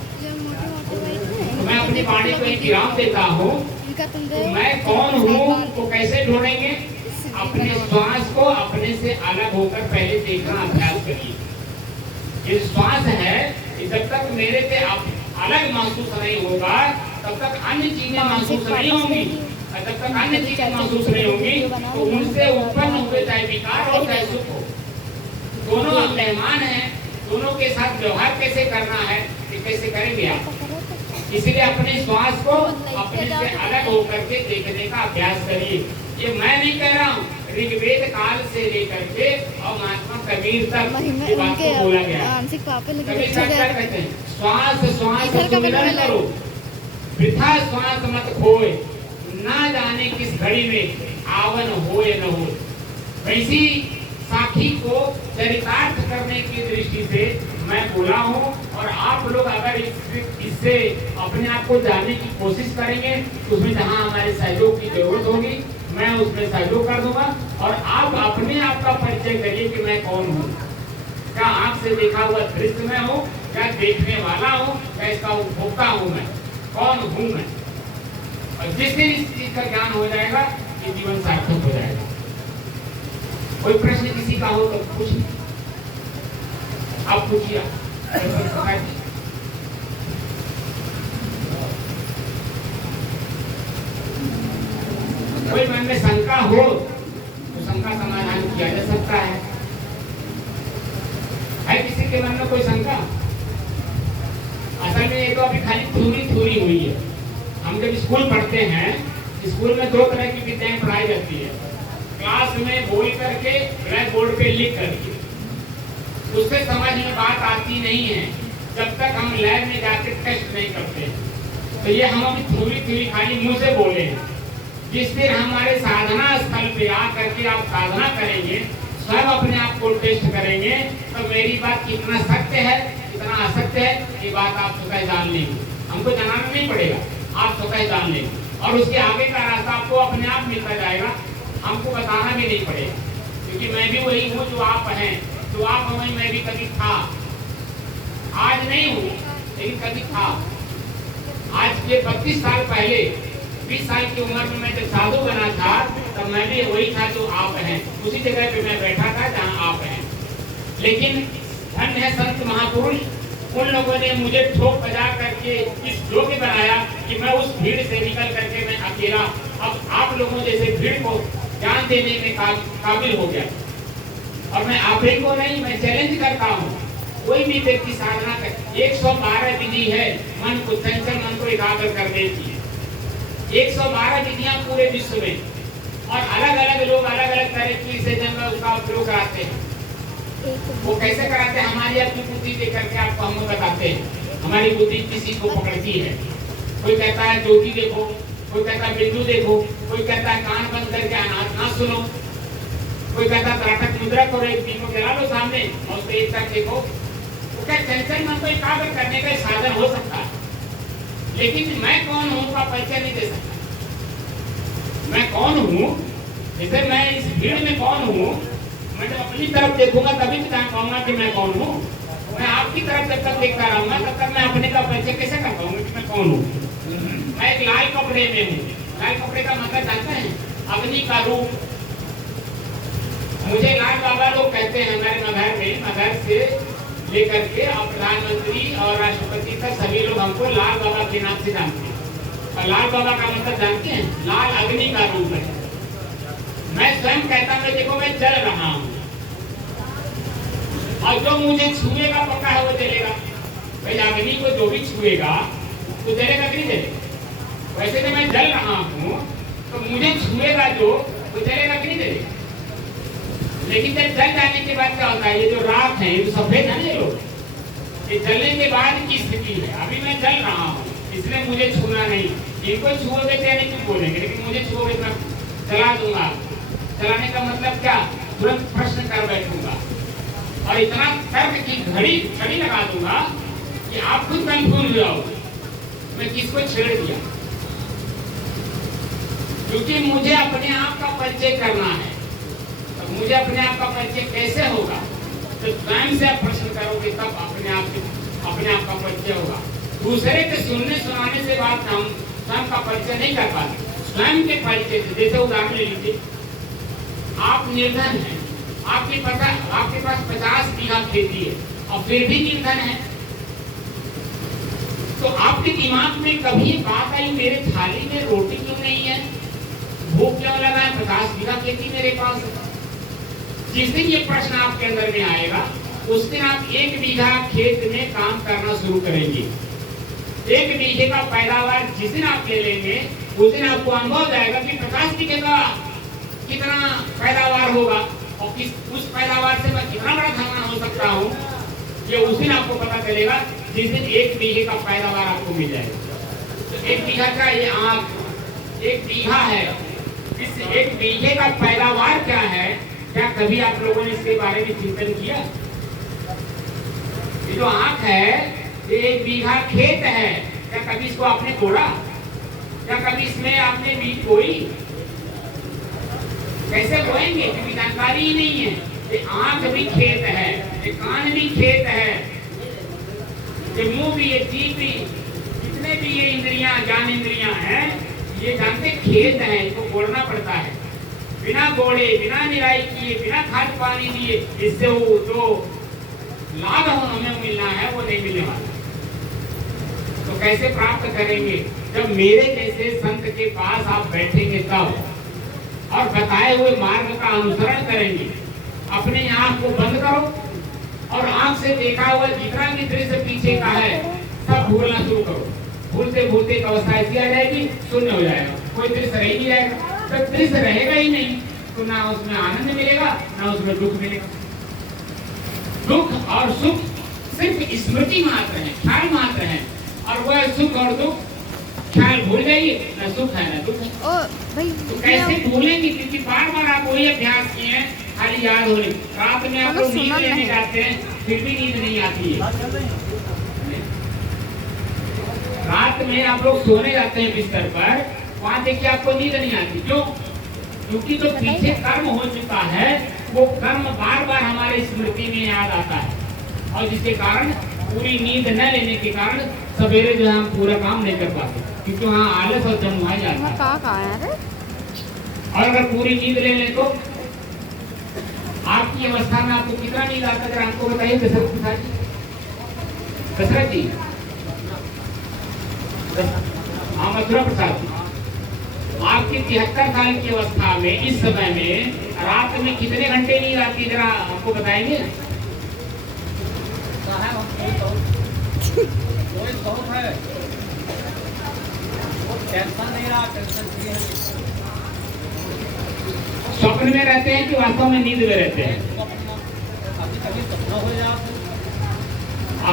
तो मैं अपनी वाणी को एक विराम देता हूँ। तो मैं कौन हूँ को कैसे ढूंढेंगे? अपने श्वास को अपने से अलग होकर पहले देखना अभ्यास करिए। ये श्वास है, जब तक मेरे से अलग महसूस नहीं होगा तब तक अन्य चीजें महसूस नहीं होंगी, और जब तक अन्य चीजें महसूस नहीं होंगी तो उनसे उत्पन्न हुए चाहे विकार हो चाहे सुख हो, दोनों मेहमान हैं, दोनों के साथ व्यवहार कैसे करना है ये कैसे करेंगे आप। इसलिए अपने श्वास को अपने से अलग होकर के देखने का अभ्यास करिए। ये मैं नहीं कह रहा हूँ, ऋग्वेद काल से लेकर के और महात्मा कबीर तक ये बात को बोला गया। कबीर साहब क्या कहते हैं, श्वास श्वास सुमिरन करो, वृथा श्वास मत खोए, ना जाने किस घड़ी में आवन होए न हो। वैसी साखी को चरितार्थ करने की दृष्टि से मैं बोला हूँ, और आप लोग अगर इससे अपने आप को जानने की कोशिश करेंगे तो उसमें जहाँ हमारे सहयोग की जरूरत होगी मैं उसमें सहयोग कर दूंगा। और आप अपने आप का परिचय करिए कि मैं कौन हूँ, क्या आंख से देखा हुआ दृश्य में हूँ, क्या देखने वाला हूँ, क्या इसका उपभोक्ता हूँ, मैं कौन हूँ मैं। और जिस दिन इस चीज का ज्ञान हो जाएगा ये जीवन सार्थक हो जाएगा। कोई प्रश्न किसी का हो तो पूछिए, आप पूछिए। कोई मन में शंका हो तो शंका समाधान किया जा सकता है किसी के मन में कोई शंका? असल में ये तो अभी खाली थ्योरी हुई है। हम जब स्कूल पढ़ते हैं, स्कूल में दो तरह की विद्याएं पढ़ाई जाती है, क्लास में बोल करके ब्लैक बोर्ड पे लिख करके, उससे समझ में बात आती नहीं है जब तक हम लैब में जाके टेस्ट नहीं करते। तो ये हम अभी थ्योरी खाली मुंह से बोले हैं। जिस दिन हमारे साधना स्थल पे आकर के आप साधना करेंगे, स्वयं अपने आप को टेस्ट करेंगे, तो मेरी बात कितना सत्य है कितना असत्य है ये बात आप स्वतः जान लेंगे। हमको जनाना नहीं पड़ेगा, आप स्वतः जान लेंगे, और उसके आगे का रास्ता आपको अपने आप मिलता जाएगा, हमको बताना भी नहीं पड़ेगा। क्योंकि मैं भी वही हूँ जो आप हैं, जो आप हमें मैं भी कभी था, आज नहीं हूँ लेकिन कभी था। आज के 32 साल पहले 20 साल की उम्र में मैं जब साधु बना था तब मैं भी वही था जो आप हैं, उसी जगह पे मैं बैठा था जहाँ आप हैं। लेकिन धन्य है संत महापुरुष, उन लोगों ने मुझे ठोक बजा करके इस योग्य बनाया कि मैं उस भीड़ से निकल करके मैं अकेला अब आप लोगों जैसे भीड़ को ज्ञान देने में काबिल हो गया। और मैं आप ही को नहीं, मैं चैलेंज करता हूँ, कोई भी व्यक्ति साधना कर 112 विधि है मन को, चंचल मन को एकाग्र करने की। 112 विधियां पूरे विश्व में, और अलग अलग लोग अलग अलग तरीके से जब उसका उपयोग कराते हैं। वो कैसे कराते हैं? हमारी अपनी बुद्धि दे करके आपको हम बताते हैं। हमारी बुद्धि किसी को पकड़ती है, कोई कहता है ज्योति देखो, कोई कहता है बिंदु देखो, कोई कहता है कान बंद करके अनाथ सुनो, कोई कहता है त्राटक मुद्रा करो, एक दिन को जला लो सामने और उसको एक साथ देखो। वो क्या चंचल मन को एकाग्र करने का साधन हो सकता है, लेकिन मैं कौन हूँ का परिचय नहीं दे सकता। मैं कौन हूँ, जैसे मैं इस भीड़ में कौन हूँ, मैं जब अपनी तरफ देखूंगा तभी तो जान पाऊंगा कि मैं कौन हूँ। मैं आपकी तरफ जब तक देखता रहूंगा तब तक मैं अपने का परिचय कैसे कर पाऊंगा कि मैं कौन हूँ। मैं एक लाल कपड़े में हूँ, लाल कपड़े का मतलब जानते हैं? अग्नि का रूप। मुझे लाल बाबा लोग कहते हैं, हमारे मगहर में, मगहर से लेकर के और प्रधानमंत्री और राष्ट्रपति तक सभी लोग हमको लाल बाबा के नाम से जानते हैं। और लाल बाबा का मतलब जानते हैं? लाल अग्नि का रूप है। मैं स्वयं कहता मैं देखो मैं जल रहा हूँ, और जो मुझे छुएगा पक्का है वो जलेगा। भाई अग्नि को जो भी छुएगा तो जलेगा कि नहीं जलेगा? वैसे तो मैं जल रहा हूँ तो मुझे छुएगा जो वो जलेगा कि नहीं जलेगा? लेकिन जब जल जाने के बाद क्या होता है? ये जो राख है ये तो सफेद है ना, ये लोग, ये जलने के बाद की स्थिति है। अभी मैं जल रहा हूँ इसलिए मुझे छूना नहीं। इनको छुओगे तो नहीं कुछ बोलेंगे, लेकिन मुझे छुओगे तो मैं जला दूंगा। चलाने का मतलब क्या? तुरंत प्रश्न कर बैठूंगा और इतना तर्क की घड़ी लगा दूंगा कि आप खुद कंफ्यूज हो जाओगे मैं किसको छेड़ दिया। क्योंकि मुझे अपने आप का परिचय करना है। तो मुझे अपने आप का परिचय कैसे होगा? तो स्वयं से आप प्रश्न करोगे तब अपने आप का परिचय होगा। दूसरे के सुनने सुनाने से बात हम स्वयं का परिचय नहीं कर पाते। स्वयं के परिचय से, जैसे उदाहरण ले लीजिए, आप निर्धन हैं, आपके पास 50 बीघा खेती है और फिर भी निर्धन है, तो आपके दिमाग में कभी बात आई मेरे थाली में रोटी क्यों नहीं है, भूख क्यों लगा है, 50 बीघा खेती मेरे पास है। जिस दिन ये प्रश्न आपके अंदर में आएगा उस दिन आप 1 बीघा खेत में काम करना शुरू करेंगे। 1 बीघे का पैदावार जिस दिन आप ले लेंगे उस दिन आपको अनुभव हो जाएगा कि 50 बीघे का कितना पैदावार होगा और उस पैदावार से मैं कितना बड़ा धनवान हो सकता हूँ, ये उस दिन आपको पता चलेगा जिस दिन 1 बीघे का पैदावार आपको मिल जाएगा। तो 1 बीघा का ये आंक 1 बीघा है, इस 1 बीघे का पैदावार क्या है, क्या कभी आप लोगों ने इसके बारे में चिंतन किया? ये जो आंख है ये 1 बीघा खेत है, क्या कभी इसको आपने तोड़ा? क्या कभी इसमें आपने बीज बोई? कैसे बोएंगे, क्योंकि जानकारी ही नहीं है। ये आंख भी खेत है, ये कान भी खेत है, ये मुंह भी, ये जीभ भी, जितने भी ये इंद्रियां, ज्ञान इंद्रियां हैं, ये जानते खेत है, इसको गोड़ना पड़ता है। बिना गोड़े, बिना निराई किए, बिना खाद पानी दिए इससे वो जो लाभ हमें मिलना है वो नहीं मिलने वाला। तो कैसे प्राप्त करेंगे? जब मेरे जैसे संत के पास आप बैठेंगे तब, और बताए हुए मार्ग का अनुसरण करेंगे। अपने आंख को बंद करो और आंख से देखा हुआ जितना भी दृश्य पीछे का है सब भूलना शुरू करो। भूलते भूलते एक अवस्था ऐसी आ जाएगी, शून्य हो जाएगा, कोई दृश्य रह नहीं जाएगा। जब दृश्य रहेगा ही नहीं तो ना उसमें आनंद मिलेगा ना उसमें दुख मिलेगा। दुख और सुख सिर्फ स्मृति मात्र है, ख्याल मात्र है, और वह सुख और दुख ख्याल भूल जाइए, न सुख है न दुख है। तो कैसे भूलेंगे, क्योंकि बार बार आप वही अभ्यास किए हैं, खाली याद हो रही। रात में आप लोग नींद लेने जाते हैं फिर भी नींद नहीं आती है। रात में आप लोग सोने जाते हैं बिस्तर पर, वहां देखिए आपको नींद नहीं आती। क्यों? क्योंकि जो पीछे कर्म हो चुका है वो कर्म बार बार हमारे स्मृति में याद आता है, और जिसके कारण पूरी नींद न लेने के कारण सवेरे जो है हम पूरा काम नहीं कर पाते, क्योंकि वहाँ आलस और जमुआ जाता है। और अगर पूरी नींद ले लें तो आपकी अवस्था में आपको कितना नींद आता है आपको बताइए दशरथ जी। हाँ, मथुरा प्रसाद जी, आपकी 73 साल की अवस्था में इस समय में रात में कितने घंटे नींद आती है, जरा आपको बताएंगे? बहुत है, टेंशन नहीं रहा, टेंशन फ्री है। स्वप्न में रहते हैं कि वास्तव में नींद में रहते हैं? कभी कभी सपना हो जाता है।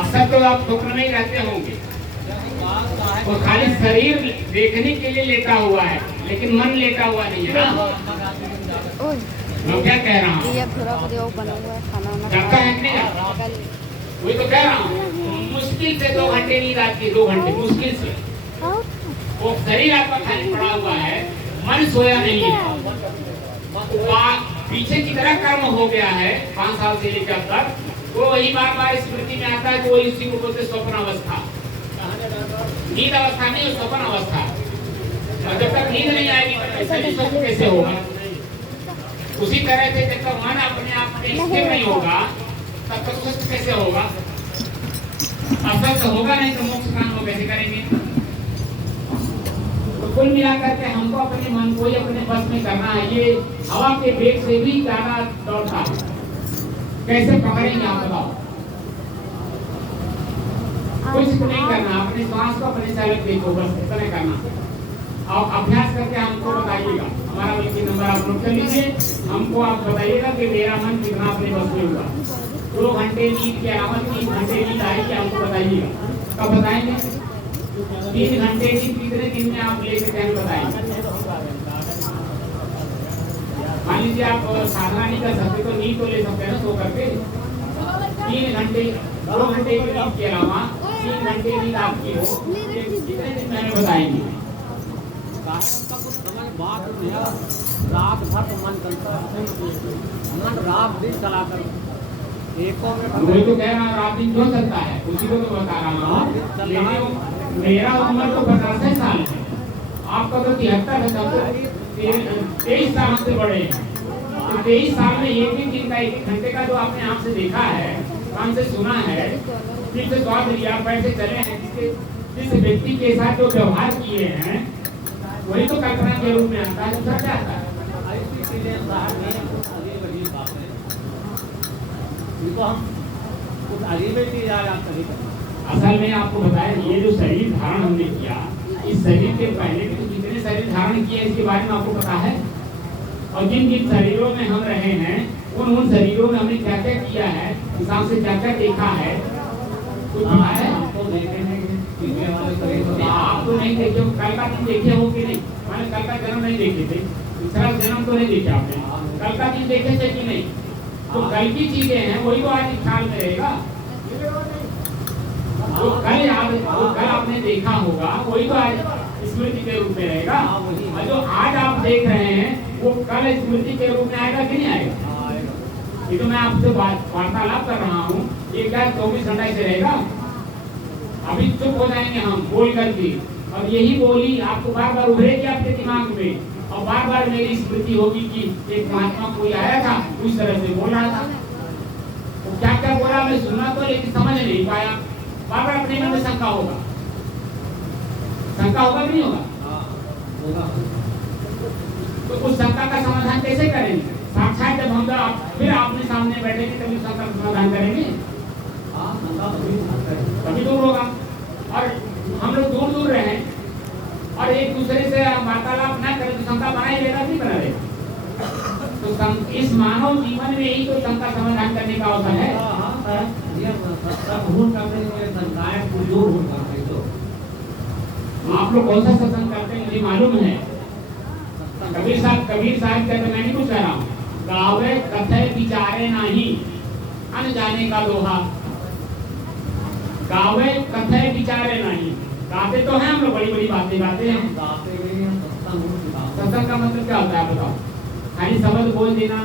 अक्सर तो आप स्वप्न में ही रहते होंगे, वो खाली शरीर देखने के लिए लेटा हुआ है लेकिन मन लेटा हुआ नहीं है ना। मैं क्या कह रहा हूँ, जागता है कि नहीं जागता? वही तो कह रहा हूँ, मुश्किल से 2 घंटे नींद आती है, 2 घंटे मुश्किल से। वो शरीर आपका खाली पड़ा हुआ है, मन सोया नहीं है, पीछे की तरह कर्म हो गया है 5 साल से लेकर अब तक, वो वही बार बार स्मृति में आता है, तो वही इसी को बोलते स्वप्न अवस्था। नींद अवस्था नहीं, स्वप्न अवस्था। और जब तक नींद नहीं आएगी तब तक सुख कैसे होगा? उसी तरह से जब तक मन अपने आप में स्थिर नहीं होगा तब तक सुख कैसे होगा? असत होगा नहीं तो मोक्ष काम को कैसे करेंगे? तो कुल मिलाकर के हमको अपने मन को ही अपने बस में करना है। ये हवा के वेग से भी ज्यादा दौड़ता है, कैसे पकड़ेंगे आप बताओ? कुछ नहीं करना, अपने श्वास को अपने चालक देखो, बस इतना करना। आप अभ्यास करके हमको बताइएगा, हमारा बल्कि नंबर आप नोट कर लीजिए, हमको आप बताइएगा कि मेरा मन कितना अपने बस में हुआ। 2 घंटे नींद के अलावा 3 घंटे नींद आएगी, हमको बताइएगा। कब बताएंगे? 3 घंटे की कितने दिन में आप लेकर टाइम बताएंगे? मान लीजिए आप साधना नहीं कर सकते तो नींद तो ले सकते हैं ना सो करके। 3 घंटे 2 घंटे की नींद के अलावा 3 घंटे नींद आपकी हो, कितने दिन में बताएंगे? कुछ समझ बात नहीं है, रात भर तो मन चलता है, मन रात दिन चला कर एको में। वही तो कह रहा हूँ, रात दिन क्यों चलता है उसी को तो बता रहा हूँ। मेरा उम्र तो 85 साल है, आपका तो 73 है, तब तो 23 साल से बड़े हैं। तो 23 साल में एक दिन का 1 घंटे का जो आपने आँख से देखा है, कान से सुना है, फिर से स्वाद लिया, पैर से चले हैं, जिस व्यक्ति के साथ जो व्यवहार किए हैं वही तो कल्पना के रूप में आता है। दूसरा क्या आता है? ऐसी चीजें साहब में अजीब अजीब बातें, इनको हम कुछ अजीब ही याद आप कभी करना। असल में आपको बताया, ये जो शरीर धारण हमने किया, इस शरीर के पहले भी तो कितने शरीर धारण किए इसके बारे में आपको पता है? और जिन जिन शरीरों में हम रहे हैं उन शरीरों में हमने क्या क्या किया है, हिसाब से क्या क्या देखा है, कुछ पता है? तो देखे हैं पीछे वाले शरीर में आप तो नहीं देखे हो, कल का दिन देखे हो कि नहीं? मैंने कल का जन्म नहीं देखे थे, दूसरा जन्म तो नहीं देखा आपने, कल का दिन देखे थे कि नहीं? तो कल की चीजें हैं वही तो आज ख्याल में रहेगा। जो कल आपने देखा होगा वही तो आज स्मृति के रूप में रहेगा, और जो आज आप देख रहे हैं वो कल स्मृति के रूप में आएगा कि नहीं आएगा? ये तो मैं आपसे वार्तालाप कर रहा हूँ, ये क्या 24 घंटा से रहेगा? अभी चुप हो जाएंगे हम बोल करके, और यही बोली आपको बार बार उभरेगी आपके दिमाग में, और बार बार मेरी स्मृति होगी कि एक महात्मा कोई आया था उस तरह से बोल रहा था, वो क्या क्या बोला मैं सुना तो लेकिन समझ नहीं पाया। बार बार अपने मन में शंका होगा, शंका होगा कि नहीं होगा? तो उस शंका का समाधान कैसे करेंगे? साक्षात जब हम फिर आपने सामने बैठेंगे तभी शंका का समाधान करेंगे, तभी दूर होगा। और हम लोग दूर दूर रहे और एक दूसरे से वार्तालाप न करें तो शंका बना ही लेगा, नहीं बना लेगा? तो इस मानव जीवन में ही तो शंका समाधान करने का अवसर है। आप लोग कौन सा सत्संग करते हैं मुझे मालूम है। कबीर साहब कहते, मैं नहीं कुछ कह रहा हूँ, गावे कथे विचारे नहीं अनजाने का दोहा। गावे कथे विचारे नहीं, गाते तो हैं हम लोग, बड़ी बड़ी बातें गाते हैं। सत्संग का मतलब क्या होता है आप बताओ? खाली शब्द बोल देना,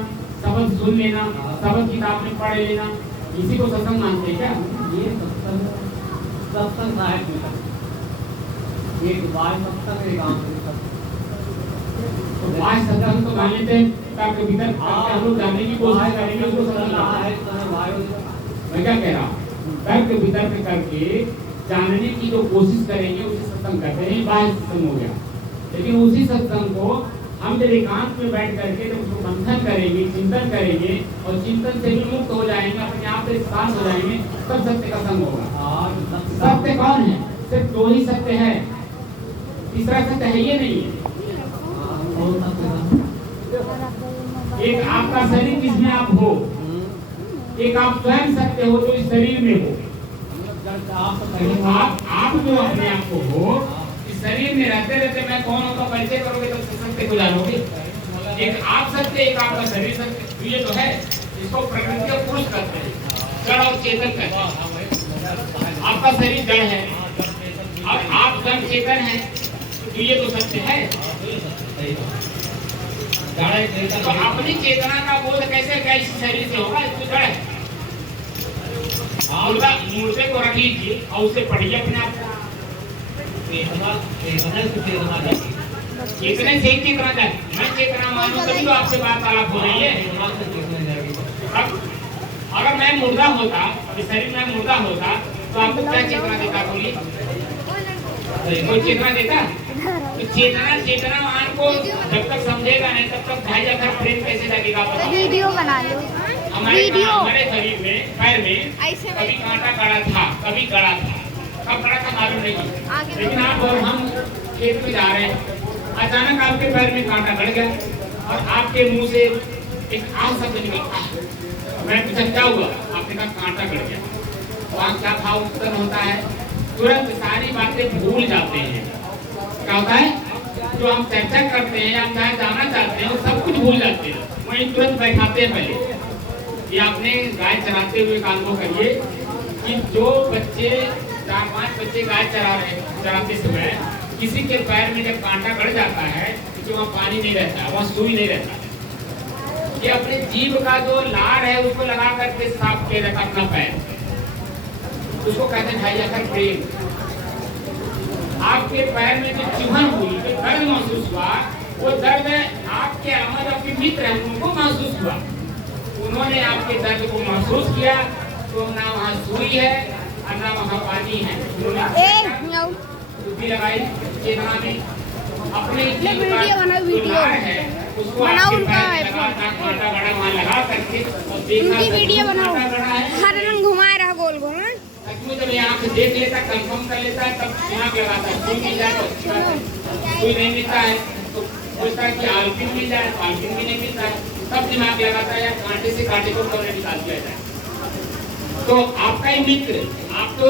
शब्द सुन लेना, शब्द किताब में पढ़ लेना, इसी को सत्संग मानते हैं क्या? ये सत्संग साहिब में एक बार सत्संग एक आम तो आज सत्संग तो मान लेते हैं, तर्क वितर्क हम लोग जानने की कोशिश करेंगे, उसको समझना है। मैं क्या कह रहा हूँ, तर्क वितर्क करके जानने की जो कोशिश करेंगे उसे सत्संग कहते हैं। बाह्य सत्संग हो गया। लेकिन उसी सत्संग को हम जब एकांत में बैठ करके जब उसको मंथन करेंगे, चिंतन करेंगे, और चिंतन से भी मुक्त हो जाएंगे, अपने आप से शांत हो जाएंगे, तब सत्य का संग होगा। सत्य कौन है? सिर्फ दो ही सत्य है, तीसरा सत्य है ये नहीं है। एक आपका शरीर जिसमें आप हो, एक आप स्वयं सत्य हो जो इस शरीर में हो। आप जो अपने आप को हो, इस शरीर में रहते रहते मैं कौन हूँ का परिचय करोगे तो सत्य को जानोगे। एक आप सत्य, एक आपका शरीर सत्य, तो ये तो है। इसको प्रकृति का पुरुष कहते हैं, जड़ और चेतन कहते हैं। आपका शरीर जड़ है और आप स्वयं चेतन है, तो ये तो सत्य है। तो अपनी चेतना का बोध कैसे क्या इस शरीर से होगा? इसको जड़ है। मुर्दे को रख लीजिए और उसे पढ़िए अपने आप को, चेतने से ही चेतना जाए। मैं चेतना मानूं तभी तो आपसे वार्तालाप हो रही है। अगर मैं मुर्दा होता, इस शरीर में मुर्दा होता, तो आपको क्या चेतना देता? बोलिए, कोई चेतना देता? तो चेतना मान को जब तक समझेगा नहीं तब तक 2.5 अक्षर प्रेम कैसे लगेगा? वीडियो बना लो। हमारे शरीर में, पैर में कभी कांटा गड़ा था, कभी गड़ा था, कब गड़ा था मालूम नहीं। लेकिन आप और हम खेत में जा रहे हैं, अचानक आपके पैर में कांटा गड़ गया और आपके मुंह से एक आम शब्द निकला। मैं पूछा क्या हुआ? आपने कहा कांटा गड़ गया। वहाँ क्या भाव उत्पन्न होता है? तुरंत सारी बातें भूल जाते हैं। क्या होता है? जो हम चर्चा करते हैं या चाहे जाना चाहते हैं वो सब कुछ भूल जाते हैं, वहीं तुरंत बैठाते हैं। पहले ये आपने गाय चराते हुए काम को करिए कि जो बच्चे 4-5 बच्चे गाय चराते समय किसी के पैर में जब कांटा गड़ जाता है, क्योंकि वहाँ पानी नहीं रहता, वहाँ सुई नहीं रहता, ये अपने जीभ का जो लार है उसको लगा करके साफ किया जाता अपना पैर, उसको कहते हैं 2.5 अक्षर प्रेम। आपके पैर में जो चुभन हुई, जो दर्द महसूस हुआ, वो दर्द आपके अमर अपने मित्र हैं उनको महसूस हुआ। उन्होंने आपके दर्द को महसूस किया, तो ना वहाँ सुई है, अन्ना महापानी है, उन्होंने टोपी लगाई चेतना में, अपने जीव का वीडियो बनाओ, जो वीडियो लार है उसको बनाओ, आपके उनका पैर में लगा, नाक कांटा गड़ा वहाँ लगा करके और देखा उनकी सच वीडियो में बनाओ, कांटा गड़ा है। हर रंग घुमाए रहा गोल गोल हाँ? सच में जब यहाँ पे देख लेता, कंफर्म कर लेता है, तब दिमाग लगाता है। कोई मिल जाए तो अच्छी बात है, कोई नहीं मिलता है तो सोचता है कि आलपिन मिल जाए, आलपिन भी नहीं मिलता है, तब दिमाग लगाता है या कांटे से कांटे को कौन निकाल दिया जाए। तो आपका ही मित्र, आप तो